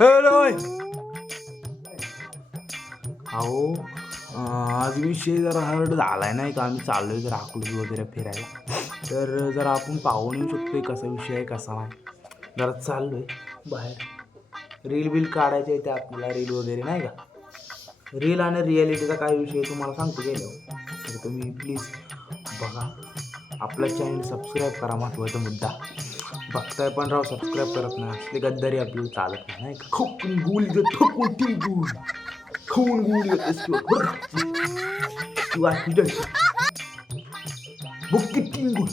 Hello! अहो अं, आज विषय जरा हर्ड झालाय नाही का? आम्ही चाललोय जरा अकलूज वगैरे फिरायला. तर जरा आपण पाहून येऊ शकतोय कसा विषय आहे कसा नाही. जरा चाललोय बाहेर. रील बिल काढायचे आहे ते आपल्याला रील वगैरे नाही का? रील आणि रियालिटीचा काय विषय आहे तुम्हाला सांगतो गेलो तर तुम्ही प्लीज बघा. आपला चॅनल सबस्क्राईब करा महत्त्वाचा मुद्दा. बघताय पण राव सबस्क्राईब करत नाही. असली गद्दारी आपल्याला चालत नाही नाही का? खूप गुल ठोकून टिंगून खाऊन गुल बुक्की टिंगून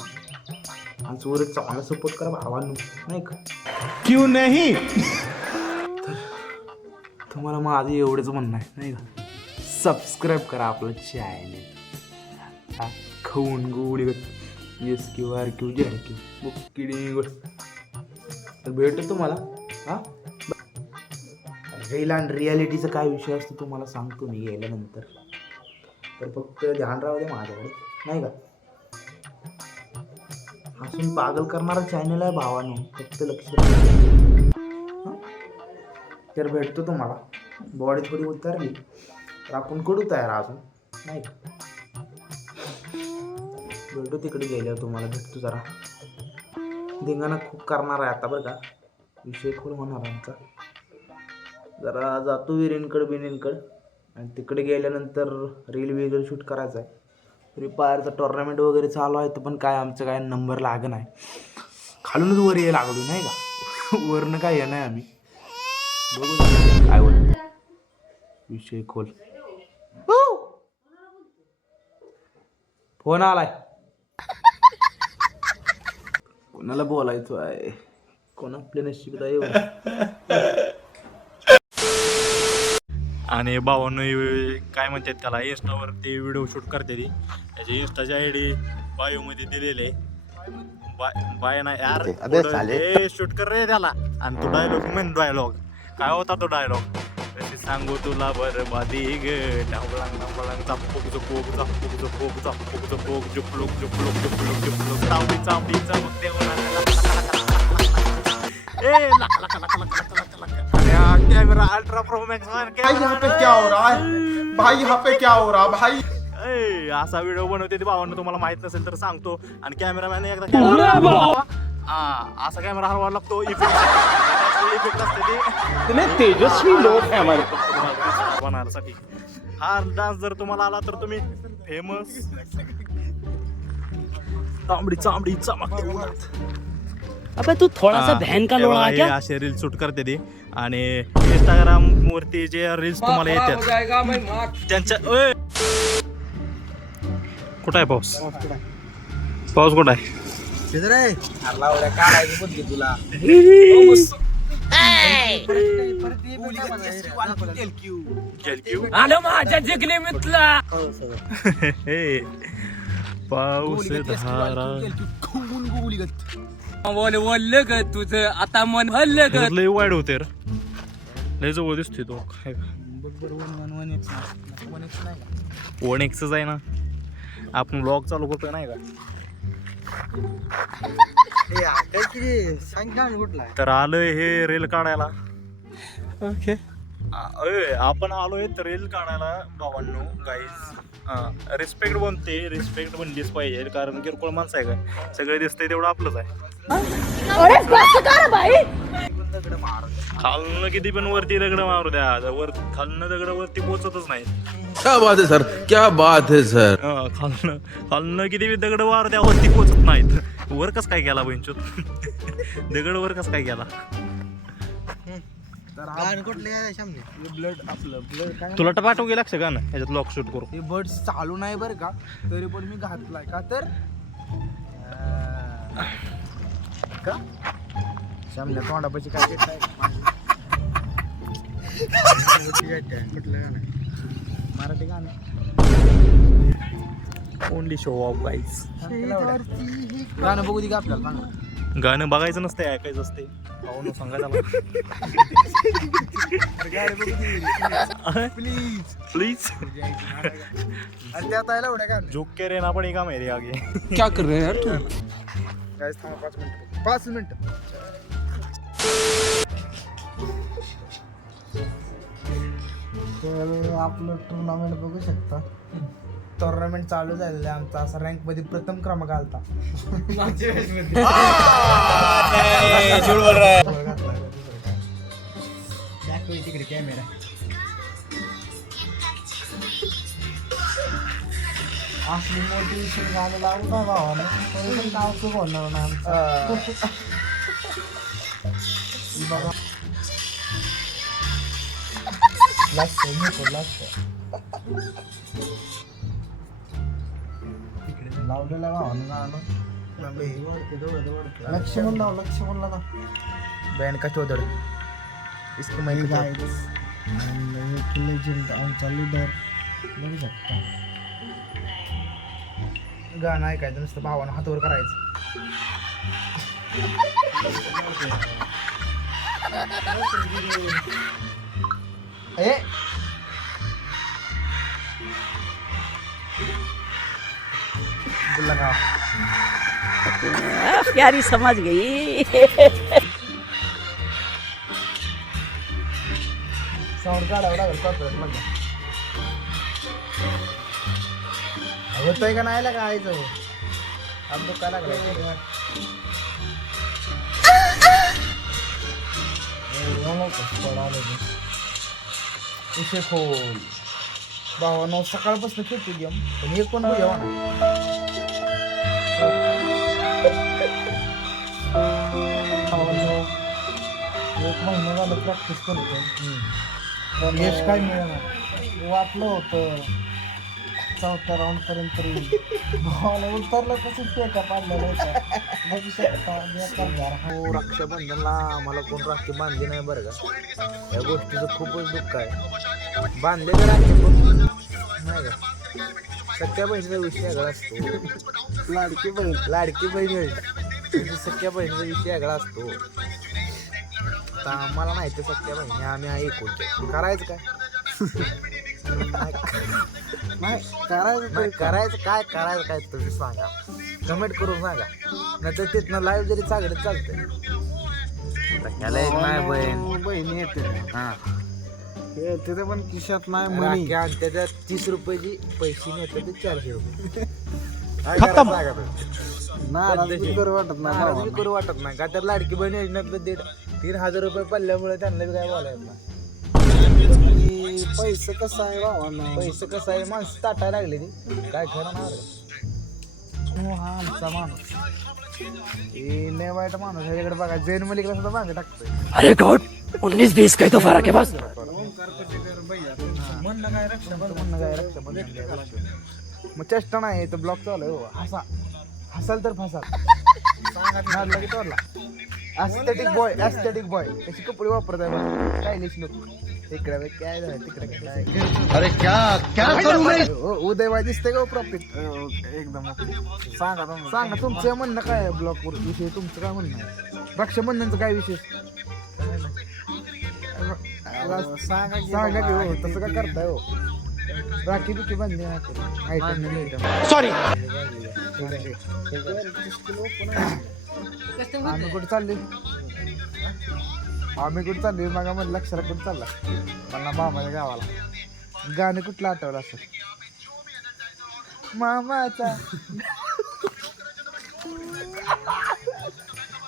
आणि चोर चांगला सपोर्ट करा भावांनो नाही का? क्यों नहीं. तुम्हाला माझं एवढंच म्हणणं आहे नाही का? सबस्क्राईब करा आपलं चॅनल खाऊन गोडी S Q R Q J R Q किडी तर भेटतो तुम्हाला. हां? रेल आणि रियालिटीचा काय विषय असतो तुम्हाला सांगतो मी गेल्यानंतर. तर फक्त ध्यान राहू दे माझ्याकडे. नाही का? हसून पागल करणारा चॅनल आहे भावानो. फक्त लक्ष द्या. तर भेटतो तुम्हाला. बॉडी थोडी उतरली. तर आपण कडू तयार अजून? नाही का? भेटू तिकडे गेल्यावर तुम्हाला भेटतो जरा. धिंगाणा खूप करणार आहे आता बरं का. विषय खूप होणार आमचा. जरा जातो विरेनकड बिरेनकड आणि तिकडे गेल्यानंतर रील वगैरे शूट करायचं आहे. फ्री फायरचा टोर्नामेंट वगैरे चालू आहे तर पण काय आमचं काय नंबर लागं नाही खालूनच वर ये लागलो नाही का? वरनं काय ये नाही आम्ही? बघू काय बोलतो विषय खोल. हो! फोन आलाय. कोणाला बोलायचो आहे कोण आपल्या नशिबात आहे? आणि भावानं काय म्हणतात त्याला इंस्टावर ते व्हिडिओ शूट करते ती. त्याची इंस्टाची आय डी बायोमध्ये दिलेले. बाय बाय ना यार शूट कर रे त्याला. आणि तो डायलॉग मेन डायलॉग काय होता तो डायलॉग सांगू तुला बरबादी ग. डावळांग डावळांग चापूक चपोक चापूक चपोक चापूक चपोक चावडी चावडी कॅमेरा अल्ट्रा प्रो मॅक्स भाई यहाँ पे क्या हो रहा है? भाई यहाँ पे क्या हो रहा है? भाई. ए, असा व्हिडिओ बनवते ते भावांना तुम्हाला माहीत नसेल तर सांगतो. आणि कॅमेरामॅन एकदा कॅमेरा असा कॅमेरा हलवा लागतो. इफेक्ट ते. इतने तेजस्वी लोग हैं हमारे बनवण्यासाठी हा डान्स जर तुम्हाला आला तर तुम्ही फेमस चांबडी चमकते उन्हात. अबे तू थोड़ा सा हा, बहन का हे लोड़ा बघा, है हे क्या? असे रील शूट करते ते. आणि इंस्टाग्राम वरती जे रील्स तुम्हाला येतात. त्यांच्या ओय! कुठं आहे पाऊस? पाऊस कुठं आहे? जलक्यू आलो माझ्या जिंकले मितला हे पाऊस धारा. बोल बोललं ग तुझं आता मन हल्लं ग लय वाईट होते रे. लय जवळ दिसतोय तो. काय वन एक्सच आहे ना. आपण ब्लॉग चालू करतोय नाही का? तर आलोय हे रेल काढायला. ओके आपण आलोय तर रेल काढायला भावांनो गाईज रिस्पेक्ट बनते रिस्पेक्ट बनलीच पाहिजे कारण किरकोळ माणसं आहे का? सगळे दिसतंय तेवढं आपलंच आहे. खालनं किती पण वरती दगड मारू द्या. वर खालनं दगड वरती पोचतच नाही क्या बात है सर? क्या बात है सर? हा, खालनं खालनं किती बी दगड मारू द्या वरती पोचत नाहीत. वर कस काय गेला बंचूत दगड वर कस काय गेला? ब्लड आपलं. ब्लड काय? तुला टपाटो गेला लक्ष का ना ह्याच्यात लॉक शूट करू हे बर्ड्स चालू नाही बरं का? तरी पण मी घातलाय. का तर? अं, का? सामन्या तोंडापाशी काय घेताय कुठलं गाणं मराठी गाणं. ओनली शो ऑफ गाईज गाणं बघू दे का आपल्याला चांगलं. गाणं बघायचं नसते ऐकायचं असते पाहून सांगायला प्लीज प्लीज आणि त्यात आयला एवढ्या गाणं. जोक के रे ना पण का मेरे आगे क्या कर रहे हैं यार तू? काय थांबा पाच मिनिट. पाच मिनिट. तर आपलं टुर्नामेंट बघू शकता. टुर्नामेंट चालू झालेलं आहे आमचा. असा रँकमध्ये प्रथम क्रमांक आलता. तिकडे कॅमेरा असली मोटिवेशन गाणं लावू ना भावानं तरी पण नाव होणार ना आमचं. बघा. लागतं मी पण लागतं लावलेलं भावानं गाणं लक्ष्मण लाव लक्ष्मणला ना बँड का चोदड इसको मैं माहिती guys. एक लेजंड आमचा लीडर बघू शकता गाणं ऐकायचं नुसतं भावानं हातवर करायचं ए. बोला का? प्यारी समझ गई. साऊंड काढावं लागेल कॉपरेट मग होतंय का नाही लागा आईचं अब दुखा लागलाय. विषय खोल. भावानं सकाळपासून खेळतो गेम पण एक पण जेवा ना एक महिना झालं प्रॅक्टिस करतो यश काय मिळणार? वाटलं होतं. चौथ्या राऊंड पर्यंत तरी भावाला उतरलं कसं पेटा पाडलेलं होतं. बघू शकता बेकार झाला. हो रक्षाबंधनला आम्हाला कोण राखी बांधली नाही बरं का? या गोष्टीचं खूपच दुःख आहे. बांधले तर राखी पण नाही का? सख्या बहिणीचा विषय वेगळा असतो. लाडकी बहीण. लाडकी बहीण सख्या बहिणीचा विषय वेगळा असतो. तर आम्हाला नाही तर सख्या बहिणी आम्ही आहे एकूण करायचं काय? नाही करायचं नाही करायचं काय करायचं काय तुम्ही सांगा. कमेंट करून सांगा. नाहीतर तिथनं लाईव्ह जरी चांगलं चालतंय. आता ह्याला एक नाही बहीण. बहिणी येते. हा. हे तिथे पण खिशात नाही म्हणी आणि त्याच्यात तीस रुपयाची पैसे नेतात ते चारशे रुपये. काय करायचं सांगा तुम्ही? नाराज करू वाटत नाही. बी करू वाटत नाही. का तर लाडकी बहीण योजनेतलं दीड तीन हजार रुपये पडल्यामुळे त्यांना बी काय बोलायचं नाही. पैसे कसं आहे भावानं पैसे कसं आहे? माणसं ताटायला लागले ती. काय खरं नाही. रे. हो, आमचा माणूस. हे लय वाईट माणूस ह्याच्याकडे बघा. जैन मलिकला सुद्धा मागे टाकतोय. अरे गॉड उन्नीस बीस का ही तो फर्क है बस. म्हणणं काय म्हणणं काय रक्षाबंधन? काय. मग चेष्टा नाही तर ब्लॉक चालू आहे हो. हसा. हसाल तर फसाल नादला की तोडला ॲस्थेटिक बॉय ॲस्थेटिक बॉय कशी कपडे वापरत आहे स्टायलिश लुक इकडे काय झालं तिकडे काय अरे क्या क्या करूं मैं हो, उदय बाय दिसते का प्रॉफिट एकदम सांगा तुम्ही सांगा तुमचं म्हणणं काय ब्लॉक वर विषय तुमचं काय म्हणणं आहे रक्षाबंधनचं काय विशेष सांगा की सांगा की हो तसं काय करताय हो राखी बिकी नाही आयटम सॉरी आम्ही कुठे चालले आम्ही कुठं चालले मग म्हणलं लक्षाला कुठं चालला? मला मामाच्या गावाला. गाणं कुठलं आठवलं असं? मामाचा.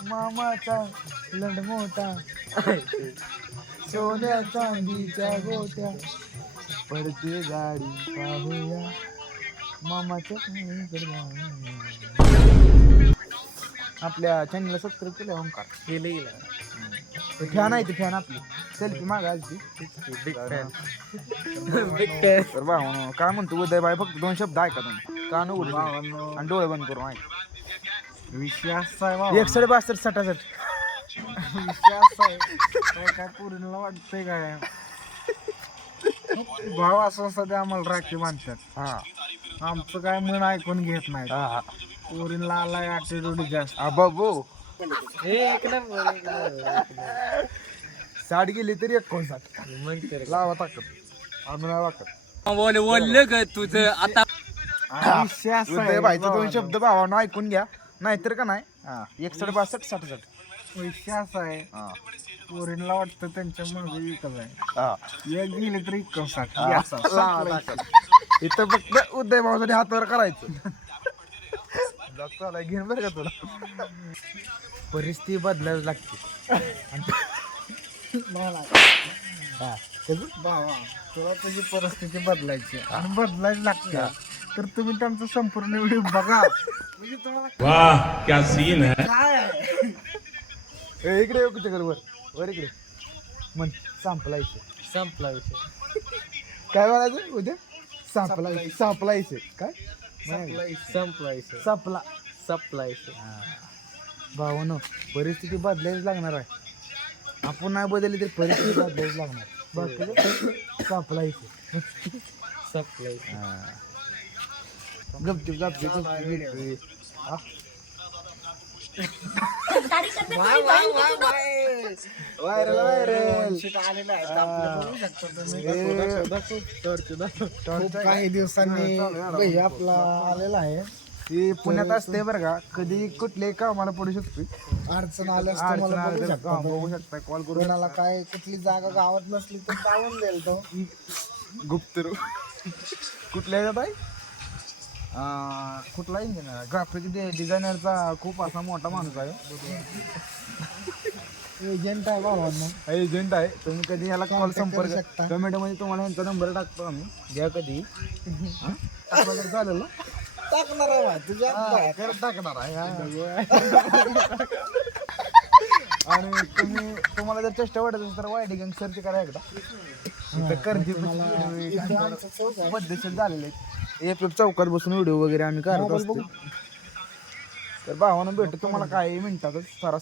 मामाचा लंड मोठा. सोन्या चांदीच्या गोट्या पडते गाडी पाहूया. मामाच्या आपल्या चॅनलला सबस्क्राईब केलं ओमकार केलं फॅन आहे ती फॅन आपली. सेल्फी मागा आलती तर भावानो काय म्हणतो उदय बाय फक्त दोन शब्द ऐका तुम्ही. कान उघडे आणि डोळे बंद करून ऐक. विषय असा आहे एकसठ बासष्ट सटासट विषय असा आहे. काय काय पोरीला वाटतंय काय? भाव असं सध्या आम्हाला राखी बांधतात. हा. आमचं काय मन ऐकून घेत नाही हा. पोरीला आलाय ॲटिट्यूड जास्त बाबू साठ गेली तरी एक कोण साठ? लावा ताकद. आम्ही नाही वाकत बोल बोललं ग तुझं. आता आणि विषय असा उदय दोन भावानो, शब्द भावानं ऐकून घ्या. नाहीतर का नाही? एकसठ बासष्ट साठ साठ. विषय असा आहे. हा. पोरींना वाटतं त्यांच्या मागे विकत आहे. हा. एक गेली तरी इकमसाठी हा. लावा इथं फक्त उदय भाऊसाठी हातावर करायचं. चालाय घेऊन बरं का तुला? परिस्थिती बदलायला लागते. भावा तुला तुझी परिस्थिती बदलायची आहे. आणि बदलायला लागते. तर तुम्ही त्यांचा संपूर्ण व्हिडिओ बघा. म्हणजे तुम्हाला वाह क्या सीन है? काय आहे? ए, इकडे येऊ तुझ्या वर? वर इकडे. मन संपलायचे संपला विषय. काय म्हणायचं? उद्या? सापलाय सापलायचे काय? संपला विषय. संपला संपला. भावानो परिस्थिती बदलायच लागणार आहे. आपण नाही बदलली तर परिस्थिती बदलायच लागणार. बाकी संपलायचे संपला गपचिप गपचिप. गपचिप. Viral viral. काही दिवसांनी भाई आपला आलेला आहे. ती पुण्यात असते बरं का. कधी कुठल्याही कामाला पडू शकते अडचण आल्यास तुम्हाला आली बघू शकता बघू शकता. कॉल करून कोणाला काय कुठली जागा गावात नसली तर जाऊन देईल तो. गुप्त कुठल्या आहे अं, कुठला इंजिनियर ग्राफिक डिझायनरचा खूप असा मोठा माणूस आहे. एजंट आहे भावांना एजंट आहे. तुम्ही कधी याला कॉल संपर्क शकता. कमेंटमध्ये तुम्हाला यांचा नंबर टाकतो आम्ही. घ्या कधी? टाकला चालेल टाकणार आहे तुझ्या टाकणार. आहे. आणि तुम्ही तुम्हाला जर चेष्टा वाटत असेल तर वायडी गँग सर्च करा एकदा. कर्जी इथे आमचं चौक झालेले एक चौकात बसून व्हिडिओ वगैरे आम्ही करत असतो तर भावानं भेटतो तुम्हाला काही मिनिटातच सारा